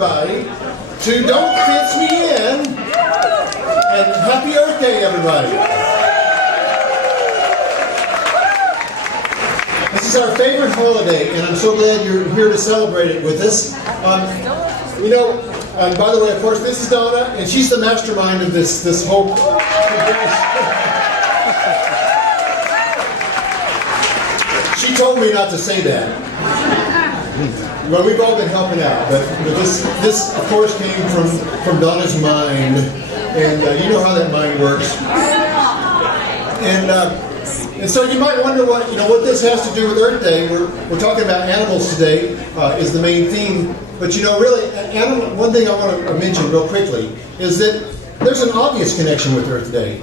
everybody to Don't Fence Me In, and Happy Earth Day, everybody. This is our favorite holiday, and I'm so glad you're here to celebrate it with us. And by the way, of course, this is Donna, and she's the mastermind of this whole. She told me not to say that. Well, we've all been helping out, but this of course came from Donna's mind, and you know how that mind works. And so you might wonder what this has to do with Earth Day. We're talking about animals today, is the main theme. But really, one thing I want to mention real quickly is that there's an obvious connection with Earth Day,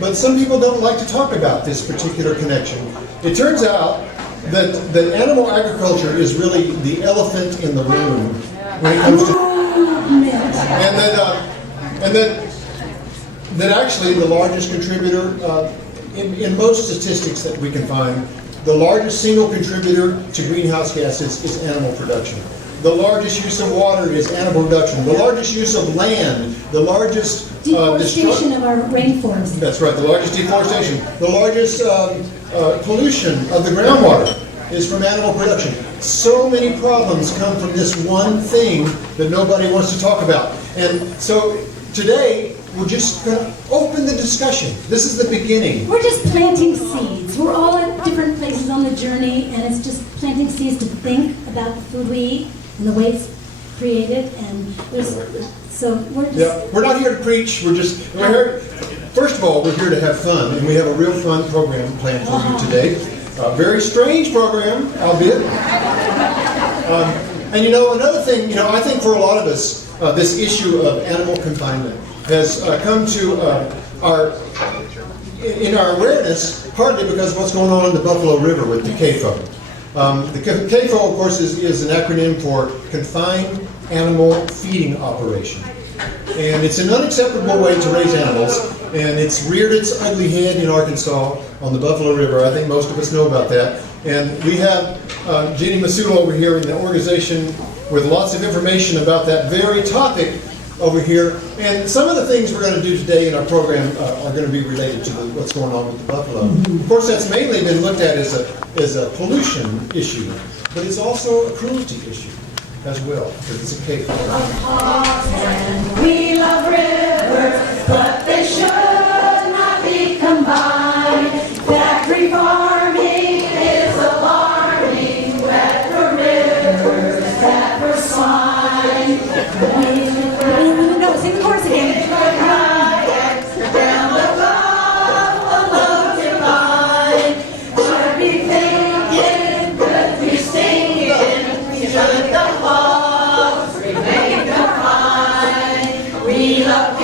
but some people don't like to talk about this particular connection. It turns out that animal agriculture is really the elephant in the room when it comes to, and that actually the largest contributor in most statistics that we can find, the largest single contributor to greenhouse gases is animal production. The largest use of water is animal production. The largest use of land, the largest deforestation of our rainforest. That's right, the largest deforestation. The largest pollution of the groundwater is from animal production. So many problems come from this one thing that nobody wants to talk about. And so today, we're just going to open the discussion. This is the beginning. We're just planting seeds. We're all at different places on the journey, and it's just planting seeds to think about the food we eat and the way it's created. And so we're just... Yeah, we're not here to preach. We're here. First of all, we're here to have fun, and we have a real fun program planned for you today. A very strange program, albeit. And another thing, I think for a lot of us, this issue of animal confinement has come to our awareness partly because of what's going on in the Buffalo River with the CAFO. The CAFO, of course, is an acronym for Confined Animal Feeding Operation. And it's an unacceptable way to raise animals, and it's reared its ugly head in Arkansas on the Buffalo River. I think most of us know about that. And we have Jeannie Masulo over here in the organization with lots of information about that very topic over here. And some of the things we're going to do today in our program are going to be related to what's going on with the buffalo. Of course, that's mainly been looked at as a pollution issue, but it's also a cruelty issue as well, because it's a cake. We love rivers, but they should not be combined. Factory farming is alarming. Wet for rivers, bad for swine. No, sing the chorus again. Down the Buffalo divide. Should be thinking, could be stinking. Should the hogs remain confined? We love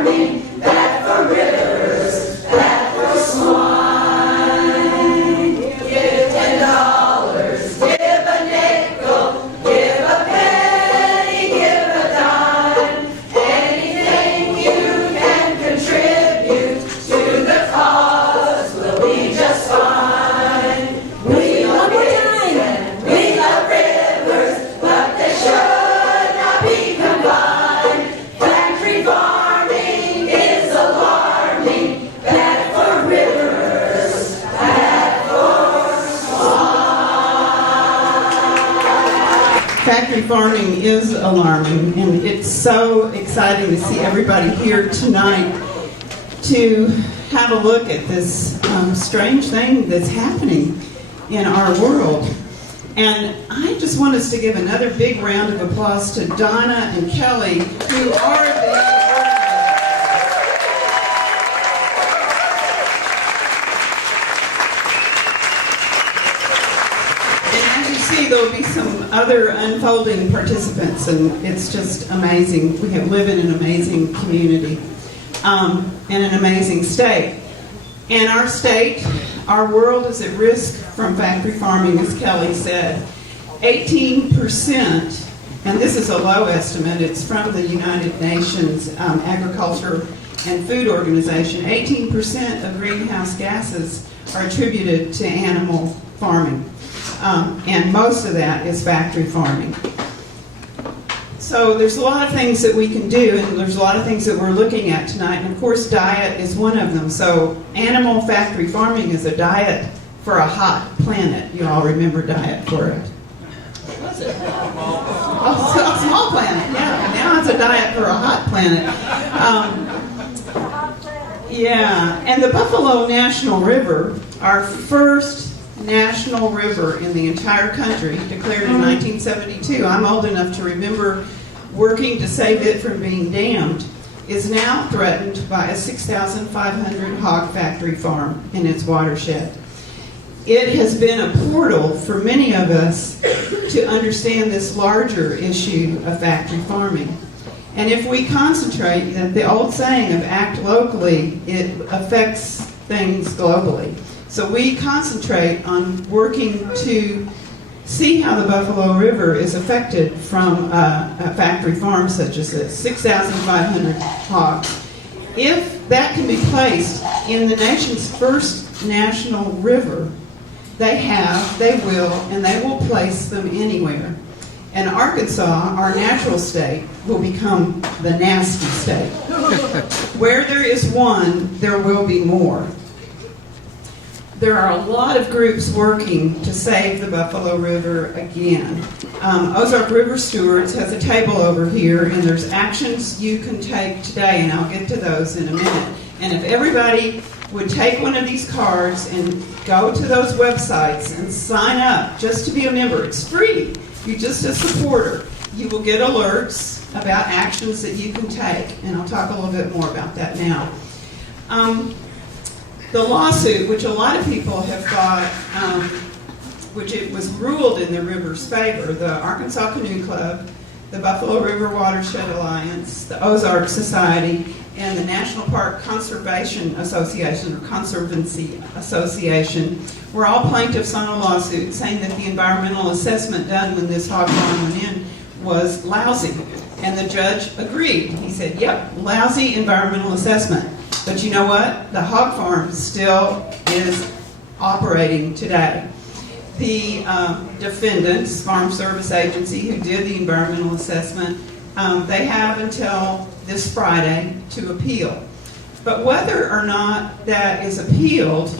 farming, bad for rivers, bad for swine. Give $10, give a nickel, give a penny, give a dime. Anything you can contribute to the cause will be just fine. We love kids and we love rivers, but they should not be combined. Factory farming is alarming, bad for rivers, bad for swine. Factory farming is alarming, and it's so exciting to see everybody here tonight to have a look at this strange thing that's happening in our world. And I just want us to give another big round of applause to Donna and Kelly, who are the there'll be some other unfolding participants, and it's just amazing. We live in an amazing community and an amazing state. And our state, our world is at risk from factory farming, as Kelly said. 18%, and this is a low estimate, it's from the United Nations Agriculture and Food Organization, 18% of greenhouse gases are attributed to animal farming. And most of that is factory farming. So there's a lot of things that we can do, and there's a lot of things that we're looking at tonight, and of course diet is one of them. So animal factory farming is a diet for a hot planet. You all remember diet for it. What was it? Oh, a small planet, yeah. Now it's a diet for a hot planet. Yeah, and the Buffalo National River, our first national river in the entire country, declared in 1972. I'm old enough to remember working to save it from being dammed, is now threatened by a 6,500 hog factory farm in its watershed. It has been a portal for many of us to understand this larger issue of factory farming. And if we concentrate, the old saying of act locally, it affects things globally. So we concentrate on working to see how the Buffalo River is affected from a factory farm such as this, 6,500 hogs. If that can be placed in the nation's first national river, they will place them anywhere. And Arkansas, our natural state, will become the nasty state. Where there is one, there will be more. There are a lot of groups working to save the Buffalo River again. Ozark River Stewards has a table over here, and there's actions you can take today, and I'll get to those in a minute. And if everybody would take one of these cards and go to those websites and sign up just to be a member, it's free. You're just a supporter. You will get alerts about actions that you can take, and I'll talk a little bit more about that now. The lawsuit, which a lot of people have thought, which it was ruled in the river's favor, the Arkansas Canoe Club, the Buffalo River Watershed Alliance, the Ozark Society, and the National Park Conservation Association, or Conservancy Association, were all plaintiffs on a lawsuit saying that the environmental assessment done when this hog farm went in was lousy. And the judge agreed. He said, yep, lousy environmental assessment. But you know what? The hog farm still is operating today. The defendants, Farm Service Agency, who did the environmental assessment, they have until this Friday to appeal. But whether or not that is appealed,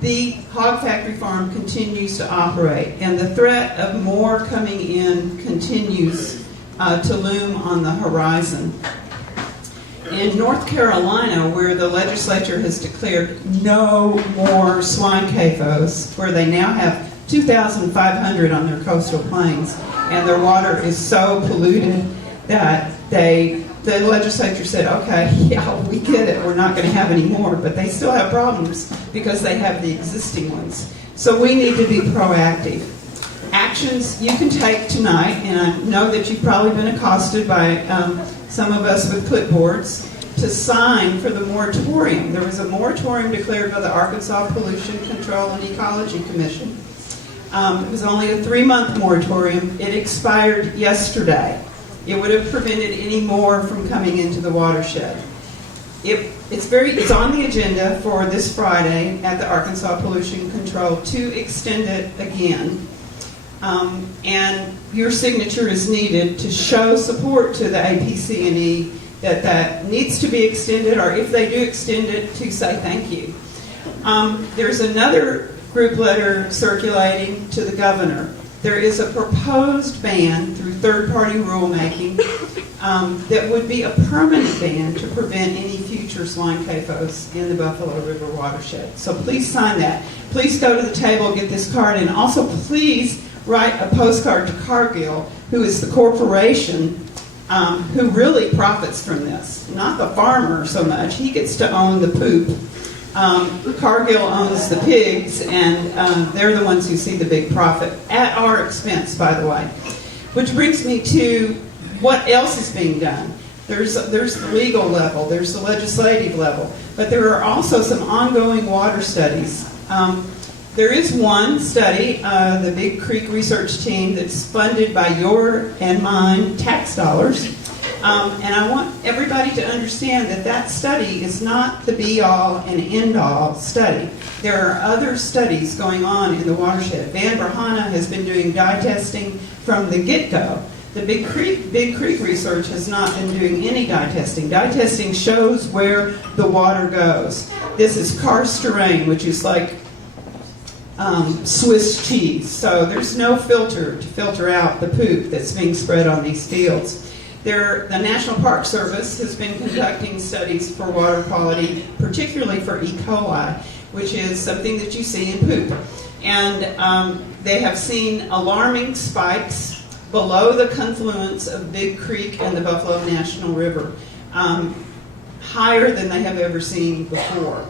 the hog factory farm continues to operate, and the threat of more coming in continues to loom on the horizon. In North Carolina, where the legislature has declared no more swine CAFOs, where they now have 2,500 on their coastal plains, and their water is so polluted that the legislature said, okay, yeah, we get it, we're not going to have any more, but they still have problems because they have the existing ones. So we need to be proactive. Actions you can take tonight, and I know that you've probably been accosted by some of us with clipboards, to sign for the moratorium. There was a moratorium declared by the Arkansas Pollution Control and Ecology Commission. It was only a 3-month moratorium. It expired yesterday. It would have prevented any more from coming into the watershed. It's on the agenda for this Friday at the Arkansas Pollution Control to extend it again. And your signature is needed to show support to the APC&E that needs to be extended, or if they do extend it, to say thank you. There's another group letter circulating to the governor. There is a proposed ban through third-party rulemaking that would be a permanent ban to prevent any future swine CAFOs in the Buffalo River watershed. So please sign that. Please go to the table, get this card, and also please write a postcard to Cargill, who is the corporation who really profits from this. Not the farmer so much. He gets to own the poop. Cargill owns the pigs, and they're the ones who see the big profit, at our expense, by the way. Which brings me to what else is being done. There's the legal level, there's the legislative level, but there are also some ongoing water studies. There is one study, the Big Creek Research Team, that's funded by your and mine tax dollars. And I want everybody to understand that that study is not the be-all and end-all study. There are other studies going on in the watershed. Van Brahana has been doing dye testing from the get-go. The Big Creek Research has not been doing any dye testing. Dye testing shows where the water goes. This is karst terrain, which is like Swiss cheese. So there's no filter to filter out the poop that's being spread on these fields. The National Park Service has been conducting studies for water quality, particularly for E. coli, which is something that you see in poop. And they have seen alarming spikes below the confluence of Big Creek and the Buffalo National River, higher than they have ever seen before.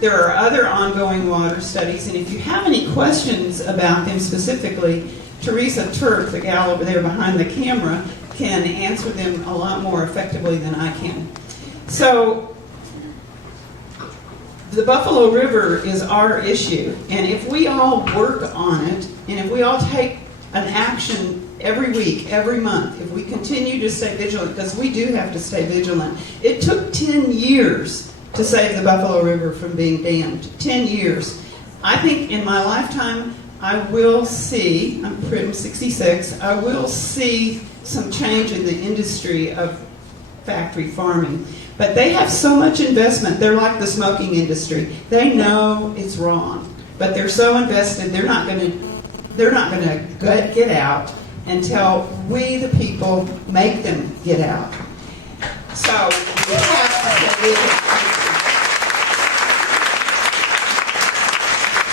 There are other ongoing water studies, and if you have any questions about them specifically, Teresa Turk, the gal over there behind the camera, can answer them a lot more effectively than I can. So, the Buffalo River is our issue, and if we all work on it, and if we all take an action every week, every month, if we continue to stay vigilant, because we do have to stay vigilant. It took 10 years to save the Buffalo River from being dammed. 10 years. I think in my lifetime, I will see, I'm 66, I will see some change in the industry of factory farming. But they have so much investment. They're like the smoking industry. They know it's wrong, but they're so invested, they're not going to get out until we, the people, make them get out. So we have to stay vigilant.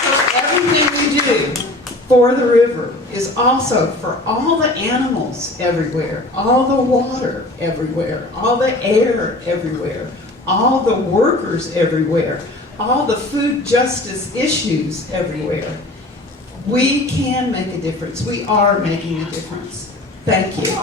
So everything we do for the river is also for all the animals everywhere, all the water everywhere, all the air everywhere, all the workers everywhere, all the food justice issues everywhere. We can make a difference. We are making a difference. Thank you.